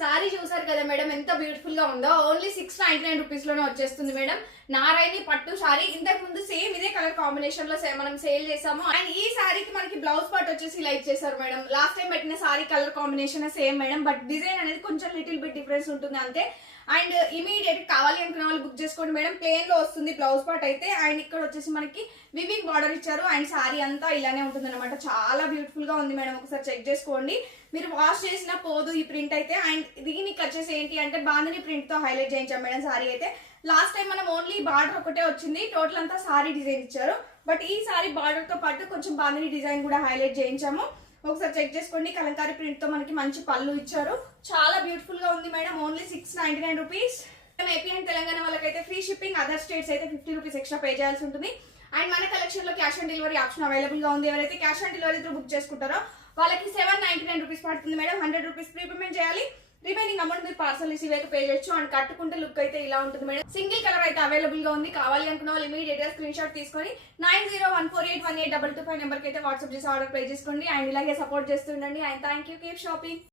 Sorry చూసారు కదా madam, ఎంత బ్యూటిఫుల్ గా ఉందో. ఓన్లీ 699 రూపీస్ లోనే వచ్చేస్తుంది మేడం. నారాయణి పట్టు సారీ. ఇంతకు ముందు సేమ్ ఇదే కలర్ కాంబినేషన్ లో మనం సేల్ చేసాము. అండ్ ఈ సారీకి మనకి బ్లౌజ్ పార్ట్ వచ్చేసి ఇలా ఇచ్చేసారు మేడం. లాస్ట్ టైం పెట్టిన sorry colour combination same madam, but design అనేది కొంచెం లిటిల్ బిట్ డిఫరెన్స్ ఉంటుంది అంతే. అండ్ ఇమీడియట్ కావాలి అనుకున్న వాళ్ళు బుక్ చేసుకోండి మేడం. ప్లేన్ లో వస్తుంది బ్లౌజ్ పార్ట్ అయితే. అండ్ ఇక్కడ వచ్చేసి మనకి వివింగ్ బార్డర్ ఇచ్చారు. అండ్ సారీ అంతా ఇలానే ఉంటుంది అనమాట. చాలా బ్యూటిఫుల్ గా ఉంది మేడం, ఒకసారి చెక్ చేసుకోండి. మీరు వాష్ చేసిన పోదు ఈ ప్రింట్ అయితే. అండ్ దీనికి వచ్చేసి ఏంటి అంటే బాందిని ప్రింట్ తో హైలైట్ చేయించాం మేడం సారీ అయితే. లాస్ట్ టైం మనం ఓన్లీ బార్డర్ ఒకటే వచ్చింది, టోటల్ అంతా సారీ డిజైన్ ఇచ్చారు. బట్ ఈ సారీ బార్డర్ తో పాటు కొంచెం బాందిని డిజైన్ కూడా హైలైట్ చేయించాము. ఒకసారి చెక్ చేసుకోండి. కలంకారీ ప్రింట్ తో మనకి మంచి పళ్ళు ఇచ్చారు. చాలా బ్యూటిఫుల్ గా ఉంది madam. Only 699 rupees. AP and Telangana వాళ్ళకైతే ఫ్రీ షిప్పింగ్, అదర్ స్టేట్స్ అయితే 50 రూపీస్ ఎక్స్ట్రా పే చేయాల్సి ఉంటుంది. అండ్ మన కలెక్షన్ లో cash on delivery option available గా ఉంది. ఎవరైతే క్యాష్ ఆన్ డెలివరీ తో బుక్ చేసుకుంటారో వాళ్ళకి 799 రూపీస్ పడుతుంది మేడం. 100 రూపీస్ ప్రీ పేమెంట్ చేయాలి. రిమైనింగ్ అమౌంట్ మీరు పార్సల్ రిసీవ్ అయితే పే చేయొచ్చు. అండ్ కట్టుకుంటే లుక్ అయితే ఇలా ఉంటుంది మేడం. సింగిల్ కలర్ అయితే అవైలబుల్ గా ఉంది. కావాలి అనుకున్న వాళ్ళు ఇమీడియట్ గా స్క్రీన్ షాట్ తీసుకొని 9014818225 నెంబర్ కి అయితే వాట్సాప్ చేసి ఆర్డర్ పే చేసుకోండి. అండ్ ఇలాగే సపోర్ట్ చేస్తుండండి. And thank you. Keep shopping.